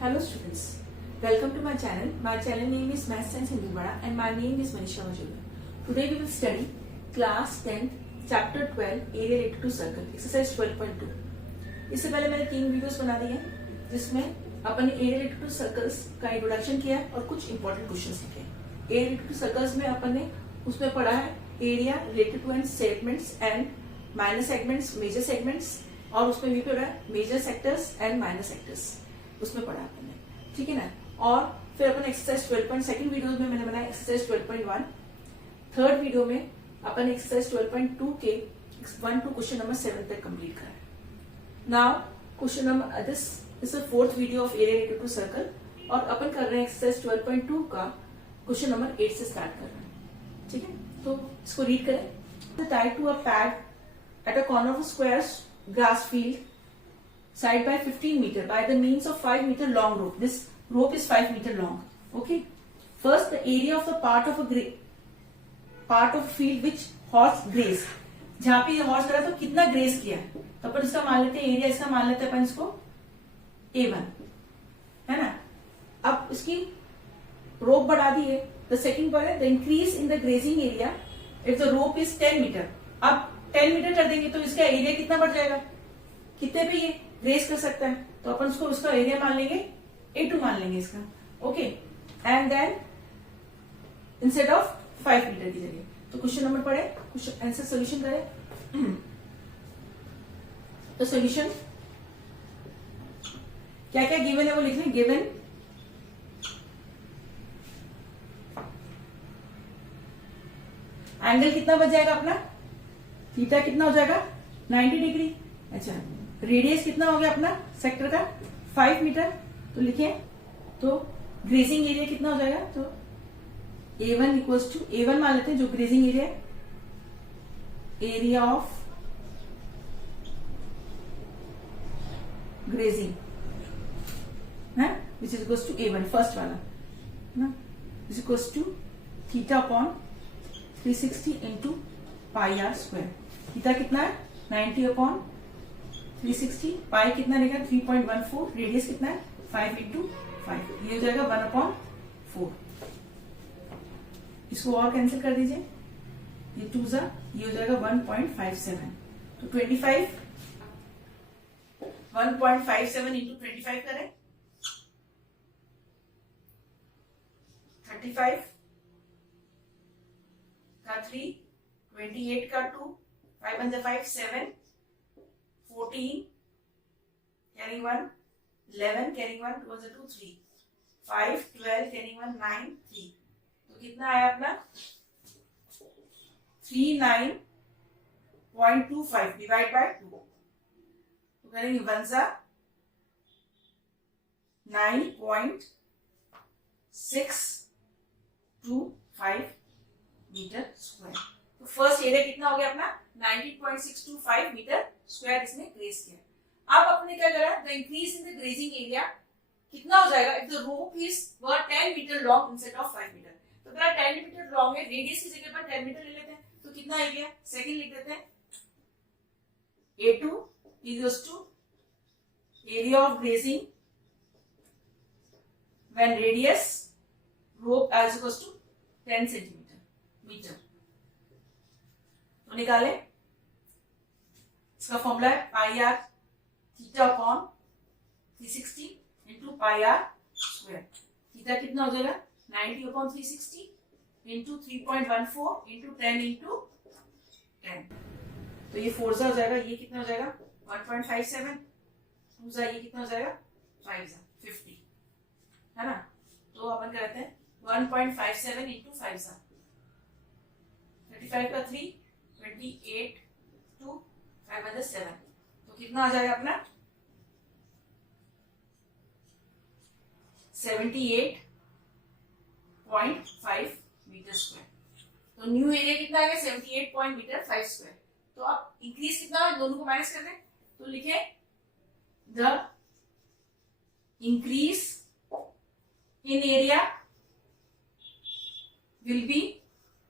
Hello students, welcome to my channel. My channel name is Math Science in Bhimara and my name is Manisha Majumdar. Today we will study class 10th chapter 12 area related to circle exercise 12.2. इससे पहले मैंने 3 videos बना दिए हैं जिसमें अपन ने area related to circles का इंट्रोडक्शन किया और कुछ इंपॉर्टेंट क्वेश्चंस लिखे। एरिया रिलेटेड टू सर्कल्स में अपन ने उसमें पढ़ा है area related to and segments and minor segments, major segments, और उसमें भी पढ़ा है major sectors and minor sectors, उसमें पढ़ा अपन ने, ठीक है ना। और फिर अपन एक्सरसाइज 12. सेकंड वीडियो में मैंने बनाया एक्सरसाइज 12.1, थर्ड वीडियो में अपन एक्सरसाइज 12.2 के 1 to क्वेश्चन नंबर 7 तक कंप्लीट करा है। Now question number this is the fourth video of area related to circle और अपन कर रहे हैं एक्सरसाइज 12.2 का क्वेश्चन नंबर 8 से स्टार्ट कर रहे हैं, ठीक है। तो इसको रीड करें। Tied to a pad at a corner of square grass field side by 15 meter by the means of 5 meter long rope. This rope is 5 meter long. Okay. First, the area of the part of field which horse graze. जहां पे ये horse करा तो कितना grace किया तो अपन इसका मान लेते हैं एरिया, इसका मान लेते हैं अपन इसको A1, है ना। अब इसकी रोप बढ़ा दी है। द सेकंड पर है the increase in the grazing area if the rope is 10 metre. अब 10 मीटर कर देंगे तो इसका एरिया कितना बढ़ जाएगा, कितने पे ये ग्रेस कर सकता है, तो अपन उसको उसका एरिया मान लेंगे A2 मान लेंगे इसका। Okay, and then instead of 5 metre की जगह तो क्वेश्चन नंबर पढ़े, क्वेश्चन आंसर सोल्यूशन करें। तो सोल्यूशन क्या क्या गिवन है वो लिख लें। गिवन एंगल कितना बच जाएगा अपना, थीटा कितना हो जाएगा 90 डिग्री। अच्छा, रेडियस कितना हो गया अपना सेक्टर का 5 मीटर, तो लिखे तो ग्रेजिंग एरिया कितना हो जाएगा, तो A1 इक्वल्स टू A1 मान लेते हैं जो grazing area, area of grazing है which is equals to A1 first वाला ना, is equals to theta upon 360 into pi r square. Theta कितना है 90 अपॉन 360, पाई कितना रहेगा 3.14, रेडियस कितना है 5 इंटू 5, ये हो जाएगा 1 अपॉन 4। इसको और कैंसिल कर दीजिए, ये 2 जा, ये हो जाएगा 1.57, तो 25 1.57 इंटू 25 करें 35 का 3, 28 का 2, 5 1 5 7, 14 carrying 1, 11 carrying 1, 2 2 3, 5 12 carrying 1 9 3, तो कितना आया अपना 39.25 डिवाइड बाय 2, तो करेंगे 1 सा 9.625 मीटर स्क्वायर। तो फर्स्ट एरिया कितना हो गया अपना 19.625 मीटर स्क्वायर इसने ग्रेज किया। अब अपने क्या करा, the increase in the grazing area कितना हो जाएगा if the rope is 10 metre long instead of 5 metre. तो अगर 10 मीटर लॉन्ग है, रेडियस की जगह पर 10 मीटर ले लेते हैं, तो कितना एरिया सेकंड लिख देते हैं A2 equals to area of grazing when radius rope is equals to 10 centimetre metre. तो निकाले, इसका फॉर्मूला है pi r theta upon 360 into pi r square. Theta कितना हो जाएगा 90 अपॉन 360 इंटू 3.14 इंटू 10 इंटू 10, तो ये 4 हो जाएगा, ये कितना हो जाएगा 1.57, 2 ये कितना हो जाएगा 5 50, है ना। तो अपन करते हैं 1.57 इंटू 5 35 का 3, 28 2 5 7, तो कितना आ जाएगा अपना 78.5 मीटर स्क्वायर। तो न्यू एरिया कितना आ गया 78.5 स्क्वायर। तो आप इंक्रीज कितना है, दोनों को माइनस कर दें, तो लिखे the increase in area will B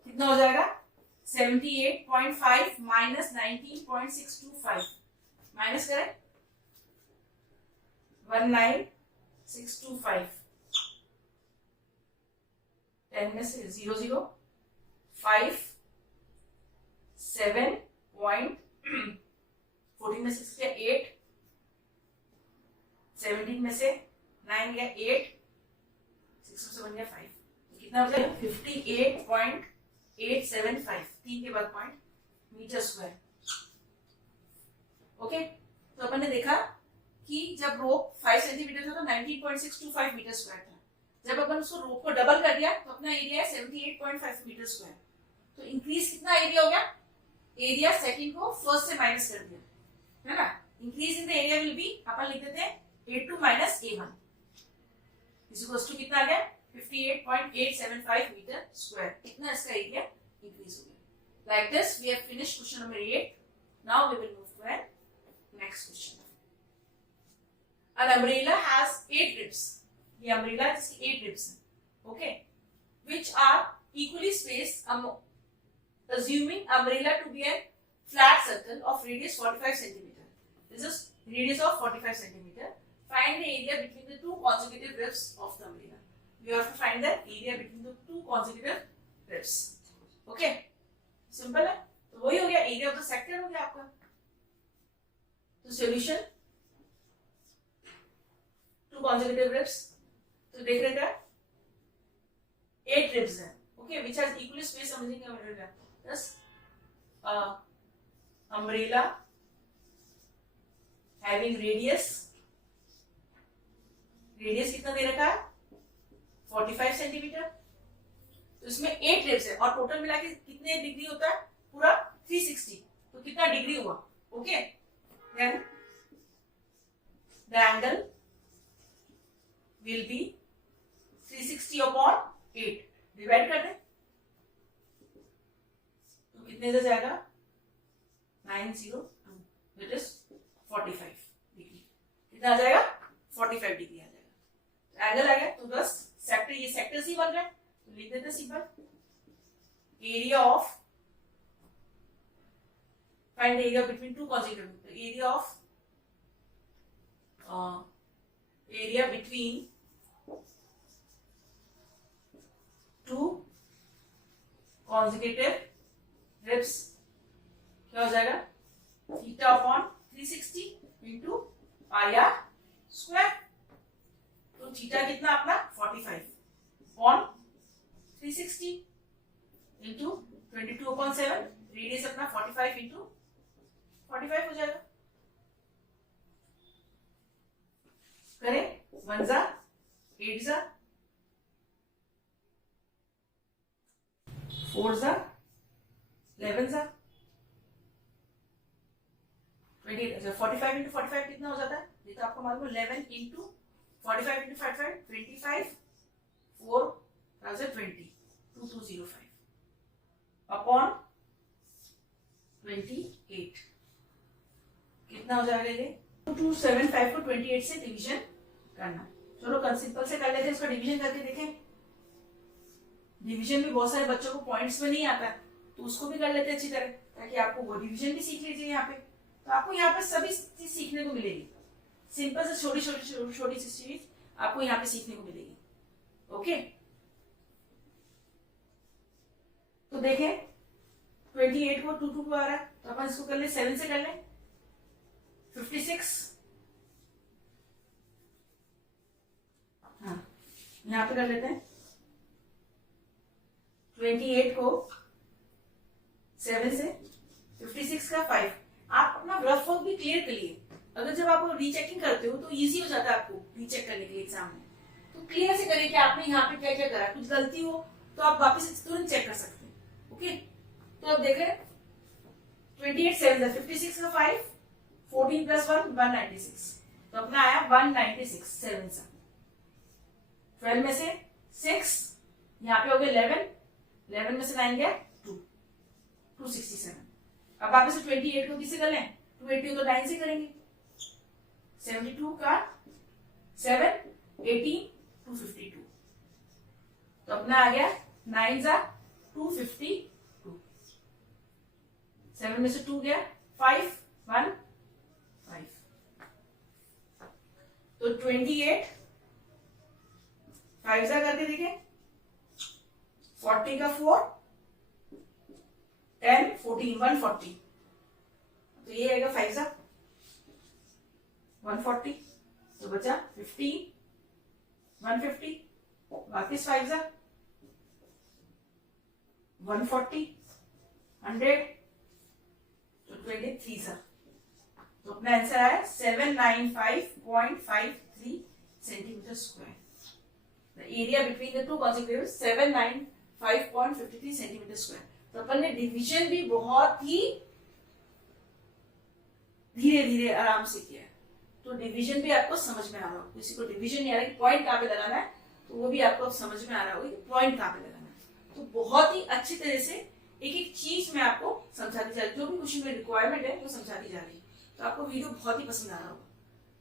कितना हो जाएगा 78.5 माइनस 19.625 माइनस करें 19 625, 10 में से 0 0, 5, 7 पॉइंट, 14 में से 6 गया 8, 17 में से 9 गया 8, 6 से बन गया 5, कितना हो जाएगा 58.875, 3 के बाद पॉइंट मीटर स्क्वायर। ओके, तो अपन ने देखा कि जब रोप 5 सेंटीमीटर था तो 19.625 मीटर स्क्वायर था। जब अपन उसको रोप को डबल कर दिया तो अपना एरिया है 78.5 मीटर स्क्वायर। तो इंक्रीज कितना एरिया हो गया, एरिया सेकंड को फर्स्ट से माइनस कर दिया, है ना। Increase in the area will be, अपन लिख देते हैं A2 minus A1 is equal to कितना आ गया 58.875 मीटर स्क्वायर। इतना इसका एरिया इंक्रीज हो गया। Like this we have finished question number 8। Now we will move to next question. An umbrella has 8 ribs. ये umbrella जिसकी 8 ribs हैं, okay, which are equally spaced, assuming umbrella to be a flat circle of radius 45 centimeter. This is radius of 45 centimeter. Find the area between the two consecutive ribs of the umbrella. We have to find the area between the two consecutive ribs. Okay, simple है। तो वही हो गया, area of the sector हो गया आपका। तो solution two consecutive ribs, तो देख रहे क्या 8 ribs हैं, okay, which has equally spaced among the umbrella. Thus umbrella having radius कितना दे रखा है 45 सेंटीमीटर। तो इसमें 8 रिब्स है और टोटल मिला के कितने डिग्री होता है पूरा 360। तो कितना डिग्री हुआ, okay, then the angle will be 360 upon 8, divide कर दे तो कितने से जाएगा 90, इट इज 45 डिग्री। कितना आ जाएगा 45 डिग्री आ जाएगा। एंगल आ गया तो बस सेक्टर, ये सेक्टर सी बन रहा है तो लिख देते simple area of, find the area between two consecutive, area between two consecutive ribs क्या हो जाएगा theta upon 360 into pi r square. तो थीटा कितना अपना 45 अपॉन 360 इंटू 22/7, रेडियस अपना 45 इंटू 45 हो जाएगा। करें 1 जा 8 जा 4 जा 11 जा 28, 45 इंटू 45 कितना हो जाता है, ये तो आपको मालूम है 11 इंटू 45 इंटू 55 25, 4020 2205 अपॉन 28 कितना हो जाएगा ये 2275 को 28 से डिवीजन करना। चलो सिंपल से कर लेते हैं, इसका डिवीजन करके देखें। डिवीजन भी बहुत सारे बच्चों को पॉइंट्स में नहीं आता तो उसको भी कर लेते हैं अच्छी तरह, ताकि आपको वो डिवीजन भी सीख लीजिए। यहाँ पे तो आपको यहाँ पे सभी चीज सीखने को मिलेगी। सिंपल से छोटी सी चीज आपको यहाँ पे सीखने को मिलेगी। ओके, तो देखें 28 को 2 2 आ रहा है तो अपन इसको कर ले 7 से कर ले 56। हाँ, यहाँ पे कर लेते हैं 28 को 7 से 56 का 5। आप अपना रफ वर्क भी क्लियर करिए। अगर जब आप रीचेकिंग करते हो तो इजी हो जाता है आपको रीचेक करने के लिए एग्जाम में। तो क्लियर से करिए कि आपने यहाँ पे क्या क्या करा, कुछ गलती हो तो आप वापस तुरंत चेक कर सकते हैं। ओके, तो अब देख रहे 28 7 56 का 5, 14 + 1 196, तो अपना आया 196 7 सा। 12 में से 6, यहाँ पे हो गया 11 में से 9 गया 2 267। अब वापस से 28 को किससे कर लें, 280 तो 9 से करेंगे। 72 का 7 18 252, तो अपना आ गया 9 जा 252। 7 में से 2 गया 5 1 5, तो 28 फाइव जा करके देखें, 40 का 4, 10, 14, 140, तो ये आएगा 5 जा 140, तो बचा 15, 150, वापिस 5 जा 140, 100, तो 23 जा, तो अपना आंसर आया 795.53 centimetre square. The area between the two consecutive 795.53 centimetre square. तो अपन ने डिवीजन भी बहुत ही धीरे धीरे आराम से किया है, तो डिवीजन भी आपको समझ में आ रहा होगा। किसी को डिवीजन नहीं आ रहा है पॉइंट कहां पे लगाना है, तो वो भी आपको समझ में आ रहा होगा कि पॉइंट कहां पे लगाना है। तो बहुत ही अच्छी तरह से एक एक चीज मैं आपको समझाती जा रही, जो भी क्वेश्चन में रिक्वायरमेंट है वो समझाती जा रही है। तो आपको वीडियो बहुत ही पसंद आ रहा होगा।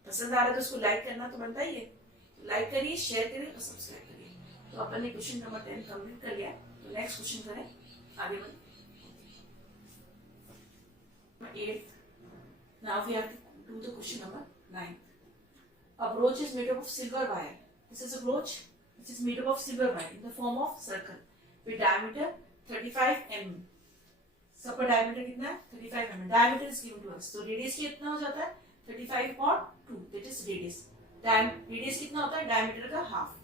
पसंद आ रहा है तो उसको लाइक करना तो बनता ही है, लाइक करिए, शेयर करिए और सब्सक्राइब करिए। तो अपन ने क्वेश्चन नंबर 10 कंप्लीट कर लिया है, तो नेक्स्ट क्वेश्चन करें, आगे बढ़े। 8 now we have to do the question number 9. A brooch is made up of silver wire. This is a brooch which is made up of silver wire in the form of circle with diameter 35 mm. सबका diameter कितना है 35 mm. Diameter is given to us, तो radius कितना हो जाता है 35.2, that is radius. Radius कितना होता है डायमीटर का half.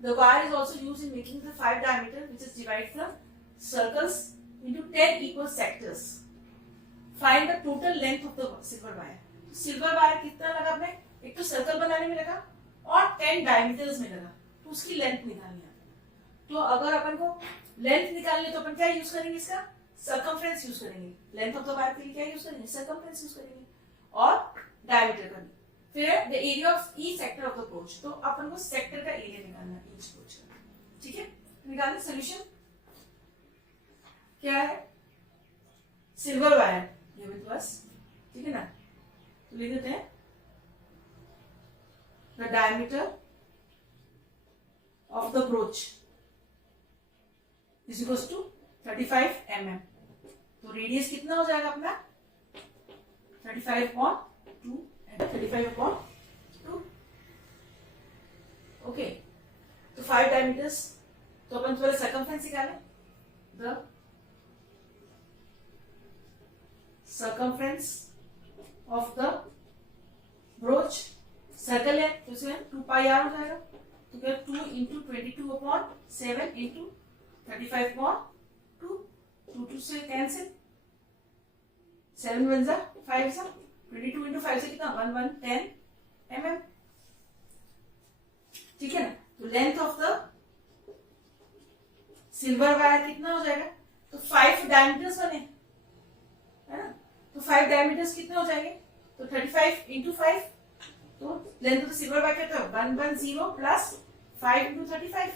The wire is also used in making the 5 diameter which is divide the circles into 10 equal sectors. Find the total length of the silver wire. Silver wire कितना लगा आपने, एक तो circle बनाने में लगा और 10 डायमीटर्स में लगा, तो उसकी लेंथ निकालनी है। तो अगर अपन को लेंथ निकालनी तो अपन क्या यूज करेंगे, इसका सर्कमफ्रेंस यूज करेंगे। लेंथ ऑफ द वायर के लिए क्या यूज करेंगे, सर्कमफ्रेंस यूज करेंगे, और डायमीटर का भी। फिर the area of each sector of the broach, तो अपन को सेक्टर का एरिया निकालना है ईच ब्रोच का, ठीक है। निकालने सोल्यूशन क्या है, silver wire given to us, ठीक है ना। तो लिख देते हैं the diameter of the brooch is equals to 35 mm। तो रेडियस कितना हो जाएगा अपना 35.2, 35.2, ओके। तो 5 डायमीटर्स, तो अपन थोड़ा सर्कमफ्रेंस निकालें। The circumference of the brooch, circle है तो इसमें 2 पाई r हो जाएगा, तो क्या 2 इंटू 22/7 इंटू 35.2, 2 से कैंसिल, 7 1 जा 5 जा, 22 इंटू 5 से कितना 1110 mm, ठीक है ना। तो length of the silver wire कितना हो जाएगा, तो 5 डायमीटर्स बने है ना, तो 5 डायमीटर्स कितने हो जाएंगे, तो 35 इंटू 5, तो length of the silver wire कितना 110 प्लस 5 इंटू 35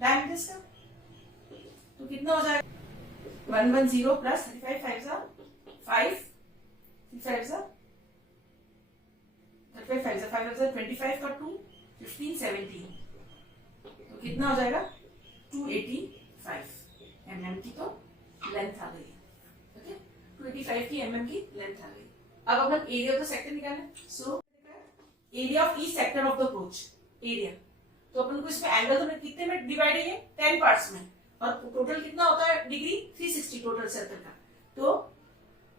डायमीटर्स का, तो कितना हो जाएगा 110 प्लस 35, 5 जा 5, 5 जा 35, 5 जा 5 जा 25 का 2, 15, 17, तो कितना हो जाएगा 285 mm की तो लेंथ आ गई है, ओके। 285 की mm की लेंथ आ गई। अब अपन एरिया ऑफ द सेक्टर निकालें। So area of each sector of the broach, area, तो अपन को इसमें एंगल तो कितने में डिवाइड है, 10 पार्ट्स में, और टोटल कितना होता है डिग्री 360 टोटल सर्कल का, तो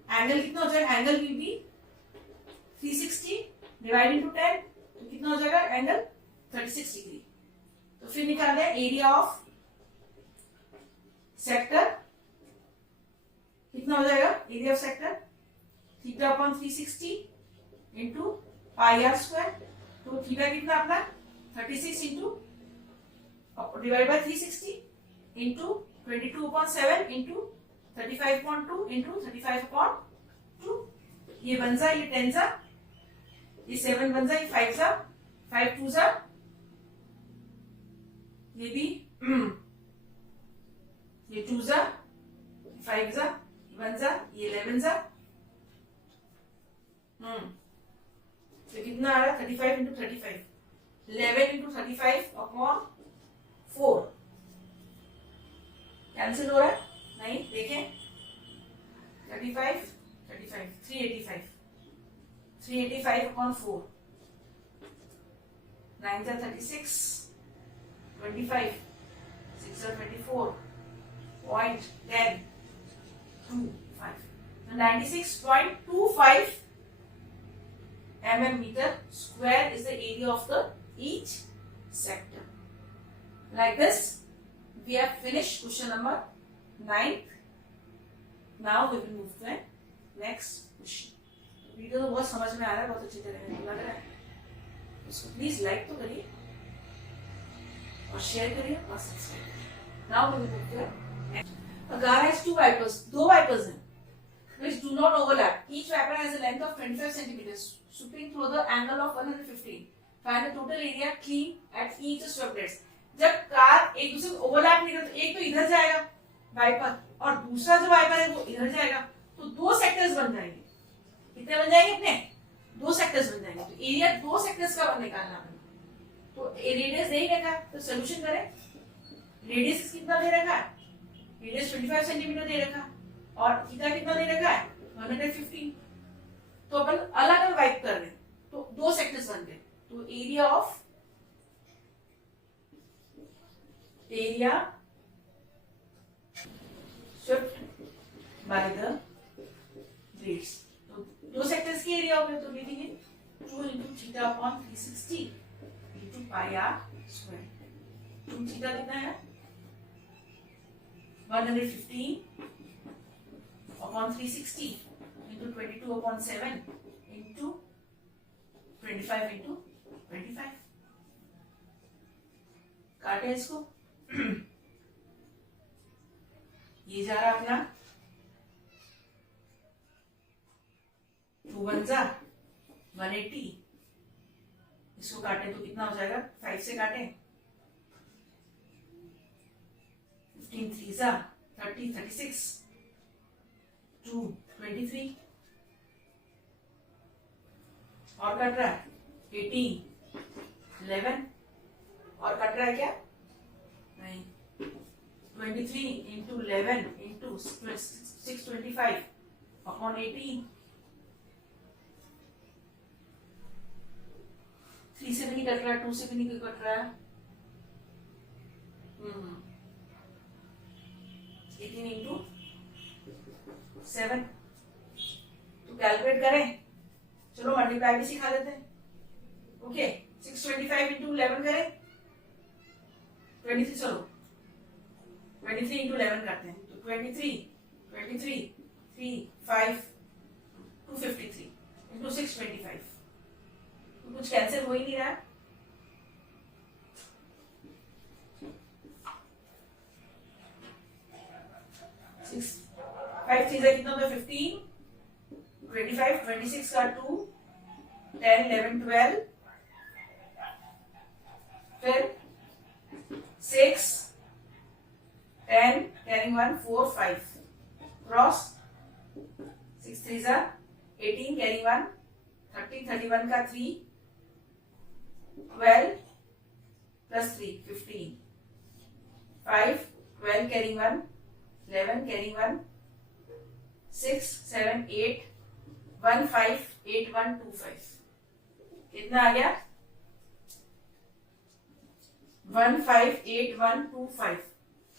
एंगल कितना हो जाएगा, angle will be 360 divide into 10, तो कितना हो जाएगा एंगल 36 डिग्री। तो फिर निकालते हैं एरिया ऑफ सेक्टर, कितना हो जाएगा area of sector theta upon 360 into pi r square, तो थीटा कितना अपना 36 into divide by 360 into 22/7 into 35.2 into 35.2, ये बन जा, ये 10 जा, ये 7 बन जा, ये 5 जा, 5 2 जा, ये भी ये 2 जा, 5 जा, 1 जा, ये 11 जा, तो कितना आ रहा है 35 इंटू 35, 11 इंटू 35/4, कैंसिल हो रहा है नहीं, देखें 35 35 385/4, 9 जा 36, 25, 6 are 24, 0.10, 25. So 96.25 mm square is the area of the each sector. Like this, we have finished question number 9. Now we will move to the next question. Video तो बहुत समझ में आ रहा है, बहुत अच्छी तरह लग रहा है. इसको प्लीज लाइक तो करिए और शेयर करिए और सब्सक्राइब करिए. Now we will move to next. A car has two wipers. दो wipers हैं which do not overlap. Each wiper has a length of 25 centimeters, sweeping through the angle of 115. Find the total area clean at each swept edge. जब car एक दूसरे को overlap नहीं करते, एक तो इधर जाएगा वाइपर और दूसरा जो वाइपर है वो इधर जाएगा, तो दो सेक्टर्स बन जाएंगे. कितने बन जाएंगे अपने? दो सेक्टर्स बन जाएंगे. तो एरिया दो सेक्टर्स का निकालना है. तो रेडियस नहीं रखा है तो सोल्यूशन करें. रेडियस कितना दे रखा है? रेडियस 25 सेंटीमीटर दे रखा है और थीटा कितना दे रखा है? 115. तो अपन अलग अलग वाइप कर रहे हैं तो दो सेक्टर्स बनते हैं. तो area swept by the blades. तो दो सेक्टर्स की एरिया हो गया. तो लिखेंगे 2 into theta upon 360 into pi r square. 2 theta कितना है? 115 upon 360 into 22 upon 7 into 25 into 25. काटे इसको. ये जा रहा अपना 2 1 जा 180. इसको काटे तो कितना हो जाएगा? 5 से काटे 15 3 जा 30 36 2 23 और कट रहा है 18 11 और कट रहा है क्या? नहीं. 23 into 11 into 625 upon 18. 3 से भी नहीं कट रहा है, 2 से भी नहीं कट रहा है. 18 into 7. तो कैलकुलेट करें. चलो मल्टीप्लाई भी सिखा देते हैं. ओके 625 into 11 करें. 23 चलो 23 into 11 करते हैं. तो 23 3 5 253 into 625. तो कुछ कैंसिल हो ही नहीं रहा. 6 5 चीजें कितना होगा? 15 25 26 का 2 10 11 12 फिर 6 10 carrying 1 4 5 cross 6 3 जा 18 carrying 1 30 31 का 3 12 plus 3 15 5 12 carrying 1 11 carrying 1 6 7 8 1 5 8 1 2 5. कितना आ गया? 1 5 8 1 2 5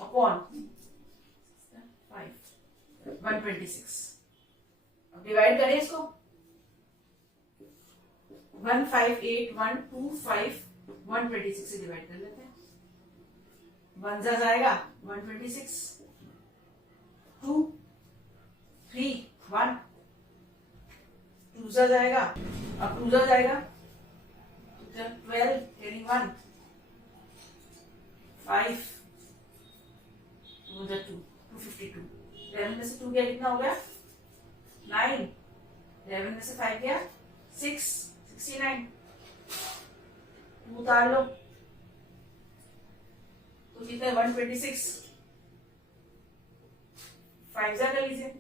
अपॉन 5 126. अब डिवाइड करें इसको. 1 5 8 1 2 5 126 से डिवाइड कर लेते हैं. 1 जा जाएगा 126 2 3 1 2 जा जाएगा. अब 2 जा जाएगा 12 carrying 1 5 2 252. 11 में से 2 गया कितना हो गया? 9. 11 में से 5 गया 6 69. 2 उतार लो तो कितना है? 126. 5 जा कर लीजिए.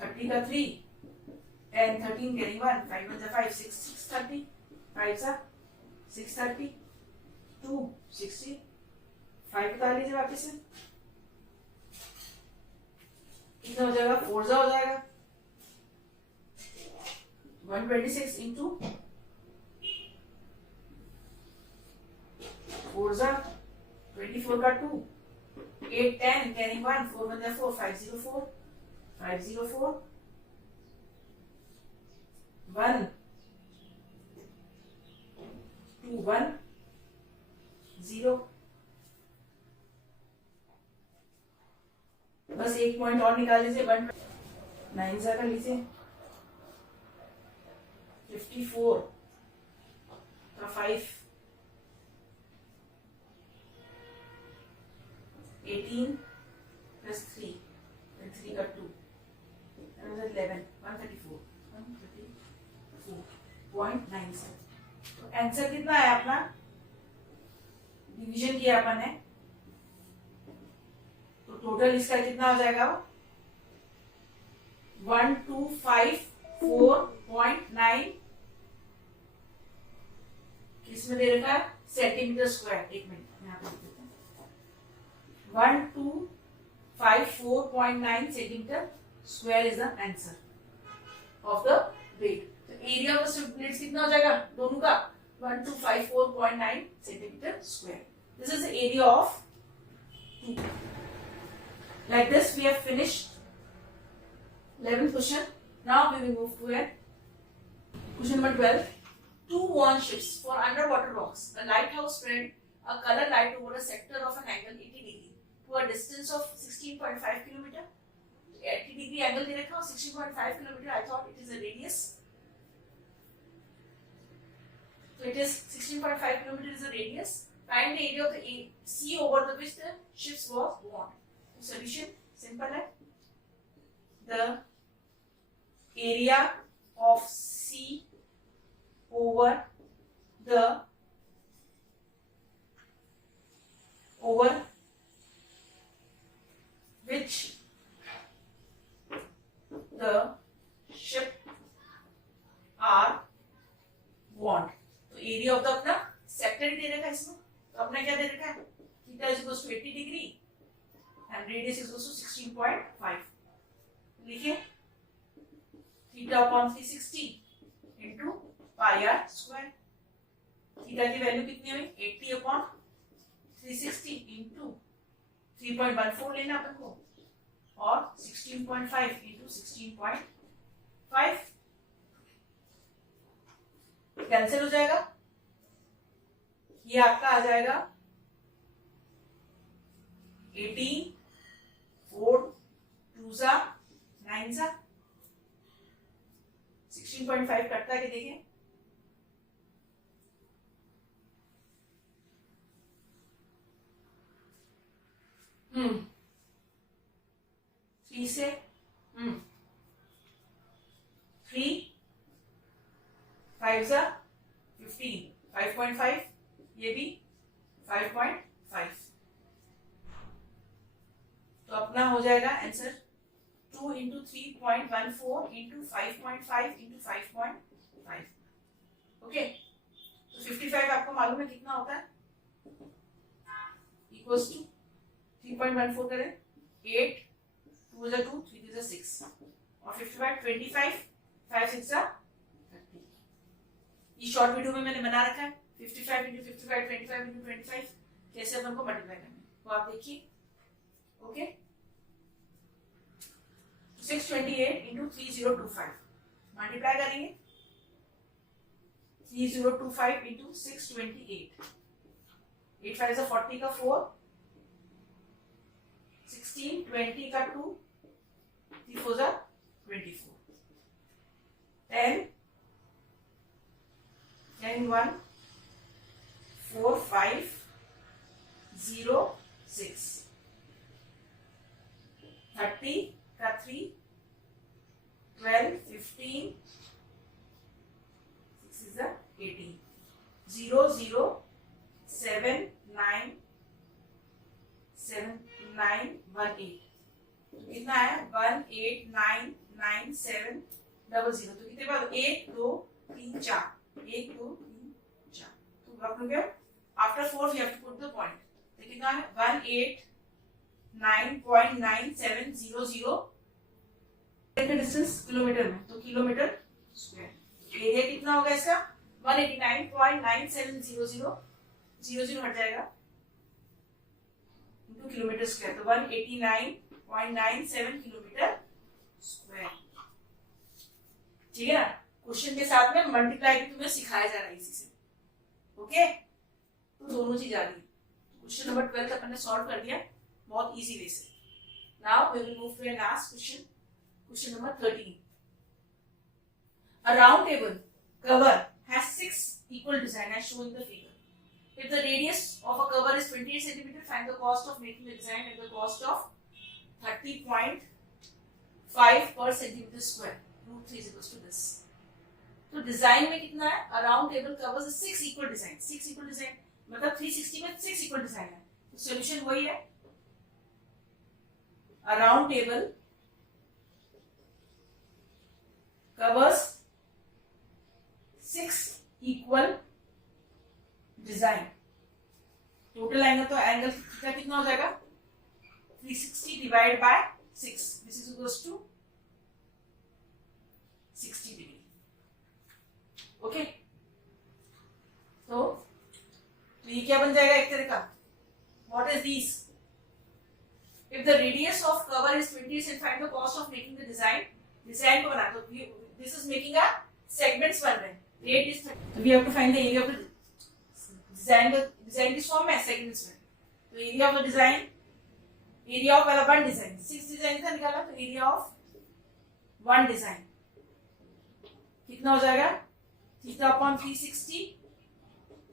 30 का 3 10 13 carrying 1 5 1 5 6 30 5 जा 630 2 60. 5 उतार लीजिए वापस से. कितना हो जाएगा? 4 जा हो जाएगा. 126 into 4 जा 24 का 2, 8 10 10 1 4 1 4 504 504 1 2 1 0। बस एक पॉइंट और निकाल लीजिए। 1 9 जा कर लीजिए 54 का 5 18 plus 3 and 3 का 2 and 11 134 134.97। तो आंसर कितना है अपना? डिवीजन किया अपन है तो टोटल इसका कितना हो जाएगा? 1254.9 किसमें दे रखा है? Centimetre square. एक मिनट यहाँ पे 1254.9 centimeter square is the answer of the weight। तो area of the strip plates कितना हो जाएगा दोनों का? 1254.9 centimeter square। This is the area of 2। Like this we have finished 11th question। Now we will move to question number 12। Two worn ships for underwater rocks, a lighthouse spread a color light over a sector of an angle 80 degree to a distance of 16.5 kilometer। 80 degree angle दे रखा है 16.5 kilometer। I thought it is a radius, so it is 16.5 kilometer is a radius। Find the area of the sea over the which the ships was worn। तो solution simple है। The area of sea over which the ship are worn। तो area of the अपना sector दे रखा है इसमें। तो अपना क्या दे रखा है? Theta is equal to 80 degree and radius is equal to 16.5। लिखिए theta upon 360 into pi r square. Theta की वैल्यू कितनी हुई? 80 अपॉन 360 इनटू 3.14 लेना अपन को और 16.5 इनटू 16.5 कैंसिल हो जाएगा। ये आपका आ जाएगा 18 4 2 जा 9 जा 16.5 कटता है कि देखें? थ्री से 3 5 जा 15 5.5 ये भी 5.5। तो अपना हो जाएगा answer 2 into 3.14 into 5.5 into 5.5। Okay तो 55 आपको मालूम है कितना होता है? इक्वल्स टू 3.14 करें 8 2 is 2 3 is 6 और 55 25 5 6 is 30। ये शॉर्ट वीडियो में मैंने बना रखा है 55 into 55 25 into 25 कैसे अपन को मल्टीप्लाई करना है, तो आप देखिए। ओके 628 into 3025 मल्टीप्लाई करेंगे 3025 into 628 8 5 is 40 का 4 16 20 का 2 3 4 is 24 10 10 1 4 5 0 6 30 का 3 12 15 6 is 18 0 0 7 9 7 9 1 8 कितना है 1 8 9 9 7 0 0। तो कितने बार 1 2 3 4 1 2 3 4। तो आप लोग after 4 you have to put the point. तो कितना है 189.9700 डिस्टेंस किलोमीटर में, तो किलोमीटर स्क्वायर। एरिया कितना होगा इसका 189.9700 0 0 हट जाएगा इंटू किलोमीटर स्क्वायर, तो 189.97 किलोमीटर स्क्वायर। ठीक है ना, क्वेश्चन के साथ में मल्टीप्लाई भी तुम्हें सिखाया जा रहा है इसी से। ओके, तो दोनों चीज आ रही है। क्वेश्चन नंबर 12 अपन ने सॉल्व कर दिया बहुत इजी वे से। Now we will move to last question, question number 13। A round table cover has 6 equal design as shown in the figure. If the radius of a cover is 28 cm, find the cost of making the design at the cost of 30.5 per centimeter square. Root 3 is equals to this. तो design में कितना है? A round table covers 6 equal design. 6 equal design मतलब 360 में 6 equal design है, तो solution वही है। A round table covers 6 equal design। Total angle तो एंगल थीटा कितना हो जाएगा? 360 divide by 6, this is equals to 60 degree. Okay, तो ये क्या बन जाएगा एक तरह का? What is this? If the radius of cover is 20 and find the cost of making the design, design को बना, तो this is making a segments बन रहे हैं। Rate is 30. So we have to find the area of the design. The design is form है segments में, तो area of the design, area of one design, 6 design था निकाला, तो area of one design कितना हो जाएगा? Theta upon 360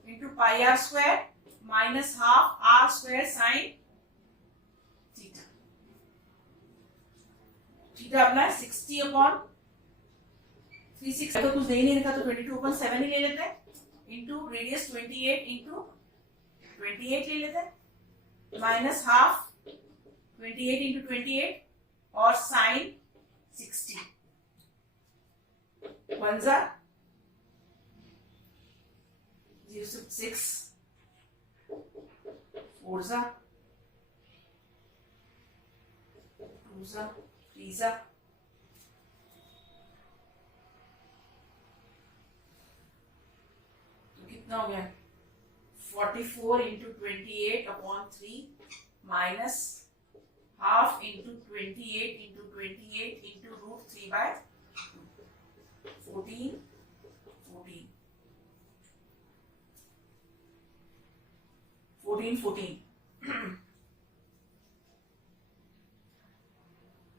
into pi r square minus half r square sine theta. Theta अपना 60 अपॉन 360, तो कुछ दे ही नहीं रखा, तो 22/7 ही ले लेते हैं, इंटू रेडियस 28 इंटू 28 ले लेते हैं, माइनस हाफ 28 इंटू 28 और साइन 60। 1 जा 6, 4 जा 2 जा 3 जा, कितना हो गया? 44 into 28 upon 3 minus half into 28 into 28 into root 3 by 14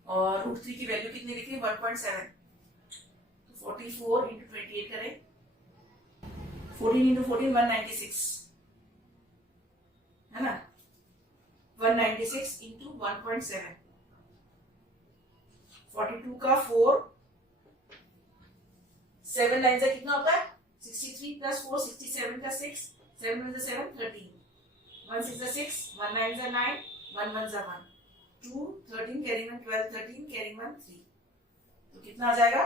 और रूट 3 की वैल्यू कितनी लिखी? 1.7, तो 44 इंटू 28 करें, 14 इंटू 14 196 है ना, 196 इंटू 1.7, 42 का 4, 7 9 से कितना होता है? 63 प्लस 4 67 का 6, 7 1 7 13, 1 6 6, 1 9 9, 1 1 1, 2 13 कैरिंग 1 12 13 कैरिंग 1 3, तो कितना आ जाएगा?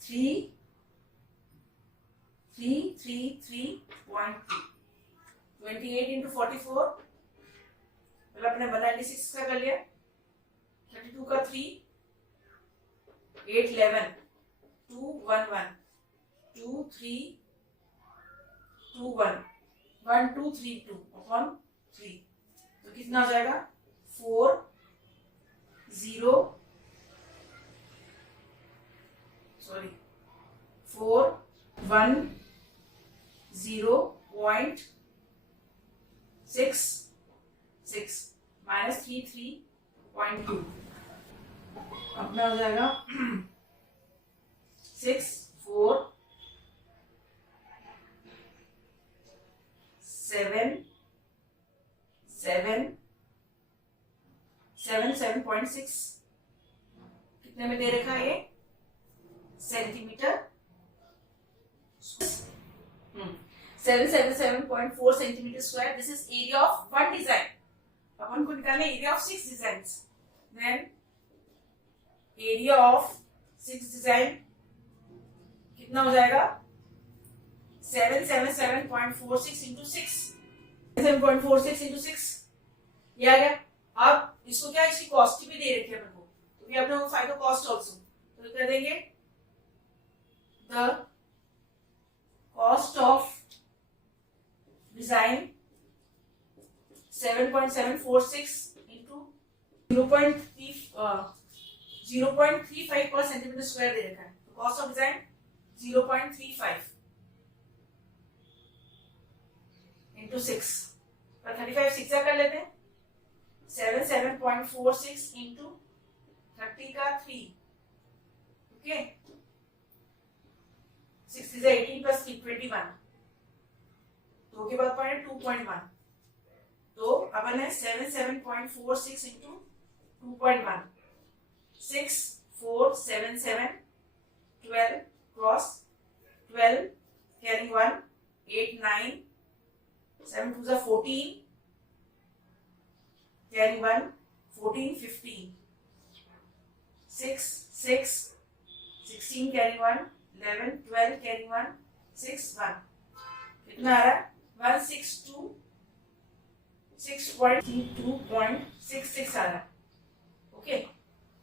333.2। 28 इंटू 44 मतलब अपने 196 का कर लिया, 32 का 3, 8 11, 2 1 1, 2 3 2 1, 1 2 3 2 अपॉन 3, तो कितना हो जाएगा? 4 0 सॉरी 4 1 0.66 माइनस 33.2, अपना हो जाएगा 6 4 7 7 7.6 कितने में दे रखा है ये? Centimetre 777.4 centimeter square. This is area of one design. अपन को निकालना है area of 6 designs. Then area of 6 design कितना हो जाएगा? 777.46 into 6. 7.46 into 6 ये आ गया। अब इसको क्या, इसकी कॉस्ट भी दे रखी है अपन को, तो ये अपने को फाइंड द कॉस्ट आल्सो, तो कर देंगे the cost of design 7.746 into 0.35 पर सेंटीमीटर स्क्वायर दे रखा है, तो कॉस्ट ऑफ डिजाइन 0.35 into 6 पर 35 6 कर लेते हैं, 7.46 into 30 का 3, ओके, 6 is 18 plus 3 21, दो के बाद पॉइंट 2.1, तो अपन है 7.46 into 2.1, 6 4 7 7 12 cross 12 carrying 1 8 9 7 2 is 14 carrying 1 14 15 6 6 16 carrying 1 11 12 carrying 1 6 1, कितना आ रहा है 162 6.2.66 आ रहा है, ओके,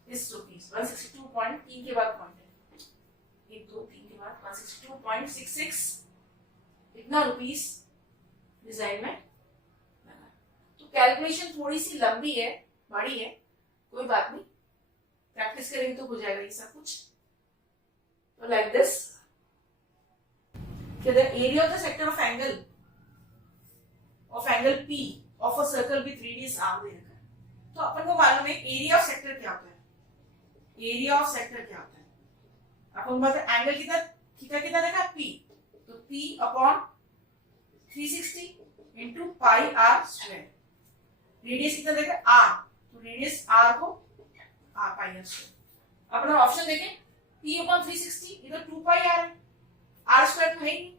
इस रुपीज 162.3 के बाद पॉइंट है, 1 2 3 के बाद 162.66 इतना रुपीस डिजाइन में लगा। तो कैलकुलेशन थोड़ी सी लंबी है, बड़ी है, कोई बात नहीं, प्रैक्टिस करेंगे तो हो जाएगा ये सब कुछ। तो like this the area of the sector of angle P of a circle with radius r दे रखा है, तो अपन को मालूम है एरिया ऑफ सेक्टर क्या होता है, एरिया ऑफ सेक्टर क्या होता है, अपन को पता है एंगल कितना थीटा कितना देखा P, तो P अपॉन 360 into पाई r स्क्वायर, रेडियस कितना देखा r, तो रेडियस r को r पाई r स्क्वायर, अपना ऑप्शन देखें P अपॉन 360 इधर 2 पाई r है, r स्क्वायर तो है ही नहीं,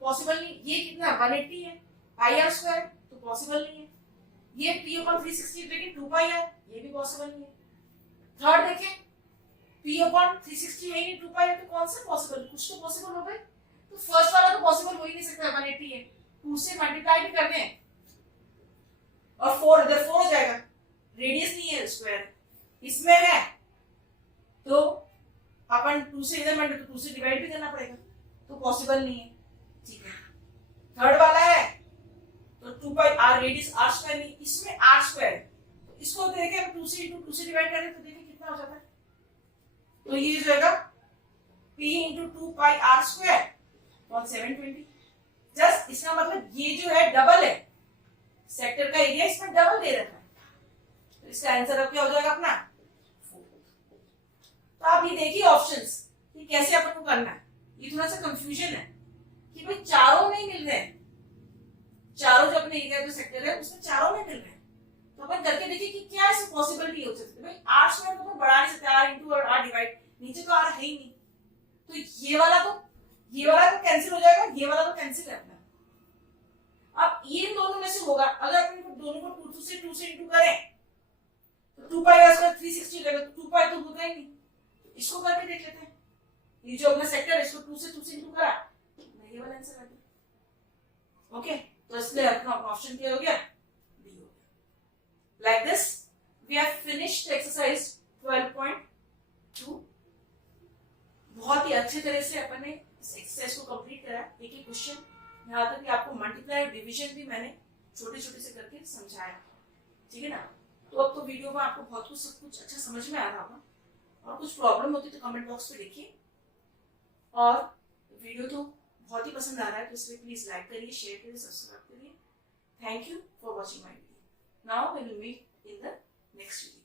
पॉसिबल नहीं, ये कितना 180 है, पाई r स्क्वायर तो पॉसिबल नहीं है, ये P अपॉन 360 देखें 2 पाई r, ये भी पॉसिबल नहीं है, थर्ड देखें P अपॉन 360 है ही नहीं, 2 पाई r, तो कौन सा पॉसिबल, कुछ तो पॉसिबल हो गए, तो फर्स्ट वाला तो पॉसिबल हो ही नहीं सकता, 180 है, 2 से मल्टीप्लाई भी कर दें और 4 इधर 4 हो जाएगा, रेडियस नहीं है स्क्वायर इसमें है, तो अपन 2 से इधर मल्टीप्लाई तो 2 से डिवाइड भी करना पड़ेगा, तो पॉसिबल नहीं है, ठीक है। थर्ड वाला है तो 2 पाई r रेडियस r स्क्वायर नहीं, इसमें r स्क्वायर, तो इसको देखें 2 से into 2 से डिवाइड करें तो देखिए कितना हो जाता है, तो ये हो जाएगा P into 2 पाई r स्क्वायर और 720, जस्ट इसका मतलब ये जो है डबल है, सेक्टर का एरिया इसमें डबल दे रखा है, तो इसका आंसर अब क्या हो जाएगा अपना 4। तो आप ये देखिए ऑप्शंस कि कैसे अपन को करना है, ये थोड़ा सा कंफ्यूजन है कि भाई चारों नहीं मिल रहे हैं, चारों जो अपने एरिया जो सेक्टर है उसमें चारों नहीं मिल रहे हैं, तो अपन करके देखिए कि क्या इसमें पॉसिबिलिटी हो सकती है, भाई r स्क्वायर तो बढ़ा नहीं सकते, r इंटू और r डिवाइड, नीचे तो r है ही नहीं, तो ये वाला तो कैंसिल हो जाएगा, ये वाला तो कैंसिल है अपना, अब ये दोनों में से होगा, अगर अपन दोनों को 2 से इंटू करें तो 2 पाई r स्क्वायर 360 लगेगा, तो 2 पाई तो होगा ही नहीं, इसको करके देख लेते हैं, ये जो अपना सेक्टर है इसको 2 से इंटू करा, ये वाला आंसर आ गया, ओके, तो इसलिए अपना ऑप्शन क्या हो गया, डी हो गया। Like this we have finished exercise 12.2, बहुत ही अच्छे तरह से अपन ने इस एक्सरसाइज को कंप्लीट करा, एक एक क्वेश्चन, यहाँ तक कि आपको मल्टीप्लाई और डिवीजन भी मैंने छोटे छोटे से करके समझाया, ठीक है ना। तो अब तो वीडियो में आपको बहुत कुछ सब कुछ अच्छा समझ में आ रहा होगा, और कुछ प्रॉब्लम होती तो कमेंट बॉक्स पे लिखिए, और वीडियो तो बहुत ही पसंद आ रहा है तो इसलिए प्लीज लाइक करिए, शेयर करिए, सब्सक्राइब करिए। Thank you for watching my video. Now we will meet in the next video.